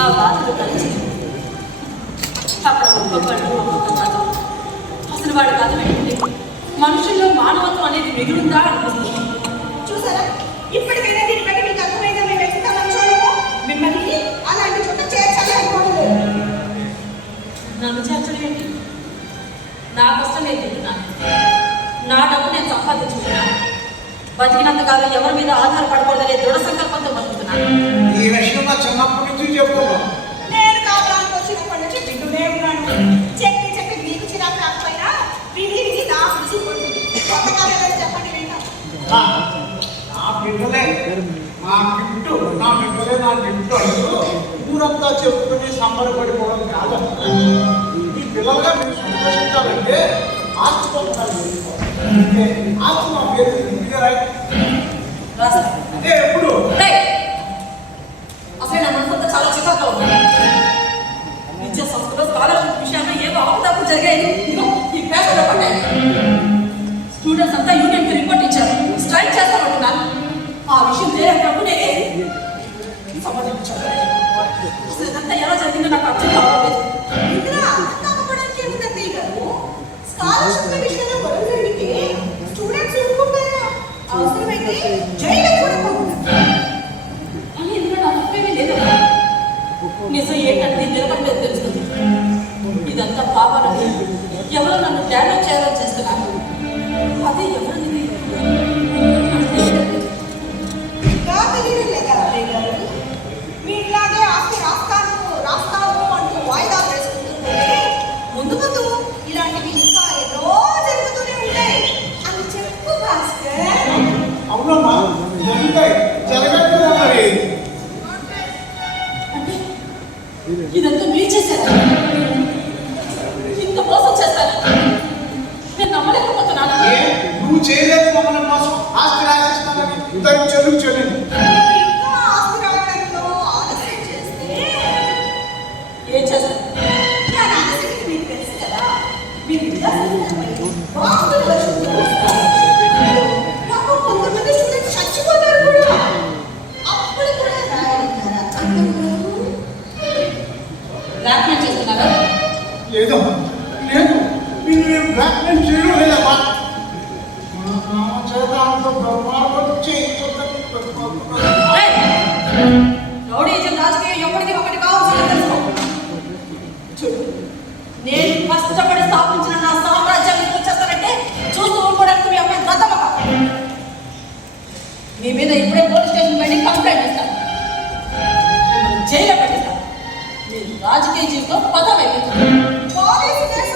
ఆ బాధలు కలిసి అక్కడ ఒక్కొక్కళ్ళు ఒక్కొక్క కథ అసలు వాడి కథ ఏంటి మనుషుల్లో మానవత్వం అనేది మిగులుందా అనిపిస్తుంది చూసారా? ఇప్పటికైనా దీన్ని బట్టి మీకు అర్థమైందా? మేము ఎంత మంచోళ్ళమో మిమ్మల్ని అలాంటి చోట చేర్చాలి అనుకోవడం లేదు నన్ను చేర్చడం ఏంటి నా కష్టం నేను తింటున్నాను. నా డబ్బు నేను సంపాదించుకుంటున్నాను. బతికినంత కాలం ఎవరి మీద ఆధారపడకూడదనే దృఢ సంకల్పంతో బతుకుతున్నాను. ఈ విషయం నా చిన్నప్పటి నుంచి చెప్పు నేను కాపురానికి వచ్చినప్పటి నుంచి వింటూనే ఉన్నాను చెప్పి చెప్పి మీకు చిరాకు రాకపోయినా విని నా ఏదైనా చెప్పండి వింటాం. నా బిడ్డలే నా గిఫ్ట్ నా బిడ్డలే నా గిఫ్ట్ అంటూ ఊరంతా చెప్పుకుని సంబరపడిపోవడం కాదు. ఈ పిల్లలుగా మీరు సంతోషించాలంటే ఆస్తి పొందాలి అంటే ఆస్తి మా పేరు అంటే ఎప్పుడు విషయం తేలేటప్పుడు నేనే సమర్థించాను అసలు ఇదంతా ఎలా జరిగిందో నాకు అర్థం కావట్లేదు ఇందులో అర్థం కాకపోవడానికి ఏముంది గారు స్కాలర్షిప్ విషయంలో గొడవ జరిగితే స్టూడెంట్స్ ఊరుకుంటారా అవసరమైతే జైలు కూడా కానీ ఇందులో నా తప్పేమీ లేదు నిజం ఏంటంటే నిలబడలేదు తెలుస్తుంది ఇదంతా కావాలని ఎవరో నన్ను డ్యామేజ్ చేయాలని అవునమ్మా జరుగుతాయి జరగట్లేదా మరి ఇదంతా మీరు చేశారా ఇంత మోసం చేస్తారా నేను నమ్మలేకపోతున్నాను నువ్వు చేయలేదు మమ్మల్ని మోసం ఆస్తి రాసిస్తానని ఇద్దరు చెల్లు చెల్లింది బ్లాక్మెయిల్ చేస్తున్నారా లేదమ్మా లేదు. మీరు నేను బ్లాక్మెయిల్ చేయడం లేదమ్మా! రౌడీజం రాజకీయం ఎప్పటికీ ఒకటి కావాల్సింది తెలుసుకో. చూడు నేను కష్టపడి స్థాపించిన నా సామ్రాజ్యాన్ని కూర్చేస్తానంటే చూస్తూ ఊరుకోవడానికి మీ అమ్మాయి దత్తమ్మ కాదు. మీ మీద ఇప్పుడే పోలీస్ స్టేషన్ వెళ్ళి కంప్లైంట్ ఇస్తాను. మిమ్మల్ని జైల్లో పెట్టిస్తాను. మీరు రాజకీయ జీవితం పదమైపోతుంది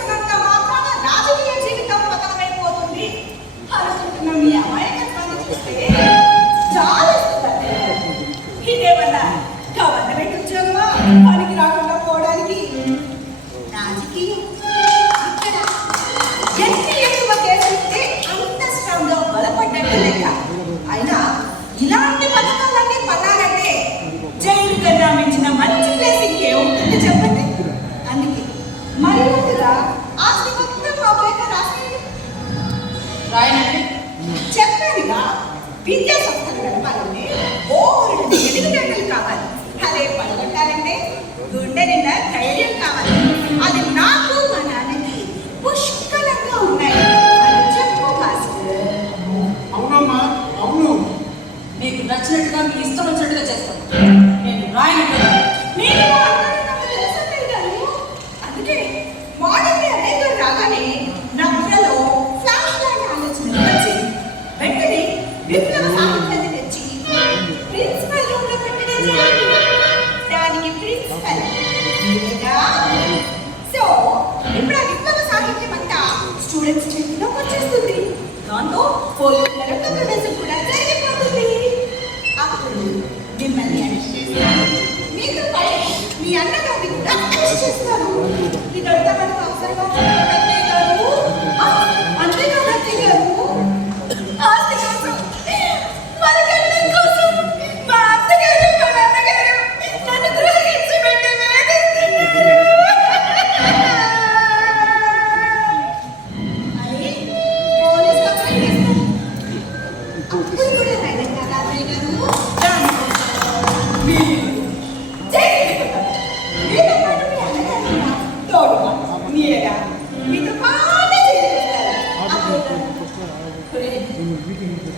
చెప్పానుగా విద్యా సంస్థలు నడపాలంటే బోర్డు తెలివితేటలు కావాలి. అదే పడగొట్టాలంటే గుండె నిండా దానికి ప్రిన్సిపల్. సో ఇప్పుడు ఆ విప్లవ సాహిత్యం అంతా స్టూడెంట్స్ చేతిలోకి వచ్చేస్తుంది. దాంతో పోలీసుల ప్రవేశం కూడా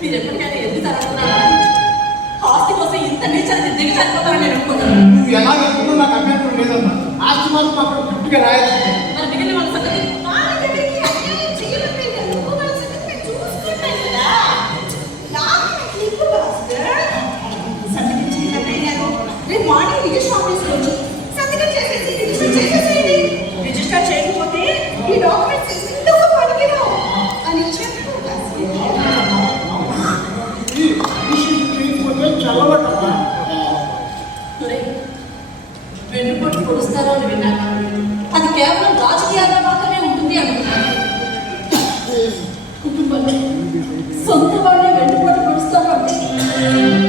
ఎప్పటికైనా ఎదుగుతారనుకున్నాను ఆస్తి కోసం ఇంత నేను నువ్వు ఎలా చెప్పుకున్నా నాకు అభ్యంతరం లేదమ్మా. ఆస్తి మాత్రం అక్కడ గిఫ్ట్గా రాయాల్సిందే. మరి మిగిలిన వాళ్ళ సంగతి? విన్నాను. అది కేవలం రాజకీయాల్లో మాత్రమే ఉంటుంది అనుకున్నాను. కుటుంబంలో సొంత వాళ్ళే వెన్నుపోటు పొడుస్తారు